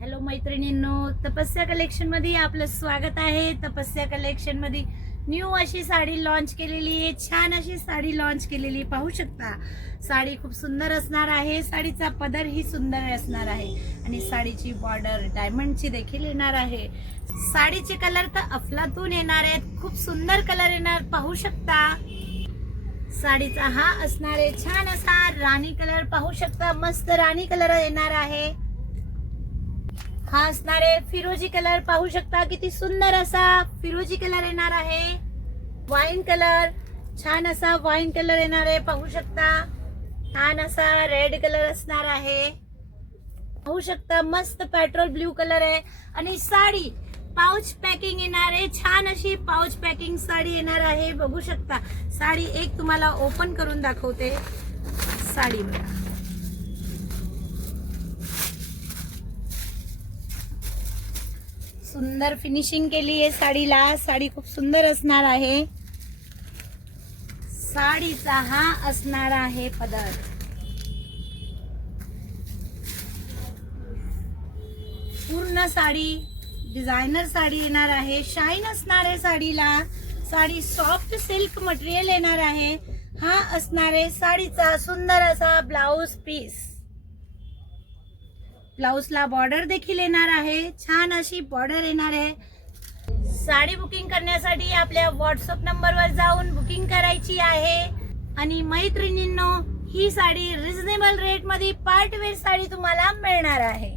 Hello मैत्रिणींनो, तपस्या collection मध्ये आपलं स्वागत आहे। तपस्या कलेक्शन मध्ये न्यू अशी साडी लॉन्च केलेली आहे। छान अशी साडी लॉन्च केलेली पाहू शकता। साडी खूप सुंदर असणार आहे। साडीचा पदर ही सुंदर असणार आहे आणि साडीची बॉर्डर डायमंडची देखील येणार आहे। साडीचे कलर तर अफलातून येणार आहेत, खूप सुंदर कलर येणार पाहू शकता। साडीचा हा असणार आहे छान असा राणी कलर पाहू शकता। मस्त राणी कलर येणार आहे। हा असणार आहे फिरोजी कलर पाहू शकता, किती सुंदर असा फिरोजी कलर येणार आहे। वाईन कलर, छान असा वाईन कलर येणार आहे पाहू शकता। छान असा रेड कलर असणार आहे पाहू शकता। मस्त पेट्रोल ब्ल्यू कलर आहे आणि साडी पाउच पॅकिंग येणार आहे। छान अशी पाउच पॅकिंग साडी येणार आहे बघू शकता। साडी एक तुम्हाला ओपन करून दाखवते। साडी बघा, सुंदर फिनिशिंग केली आहे साडीला। साडी खूप सुंदर असणार आहे। साडीचा हा असणार आहे पदर। पूर्ण साडी डिझायनर साडी येणार आहे। शाईन असणार आहे साडीला। साडी सॉफ्ट सिल्क मटेरियल येणार आहे। हा असणार आहे साडीचा सुंदर असा ब्लाउज पीस। ब्लाउजला बॉर्डर देखील येणार आहे। छान अशी बॉर्डर येणार आहे। साडी बुकिंग करण्यासाठी आपल्या व्हॉट्सअप नंबरवर जाऊन बुकिंग करायची आहे। आणि मैत्रिणींनो, ही साडी रिझनेबल रेट मध्ये पार्ट वेअर साडी तुम्हाला मिळणार आहे।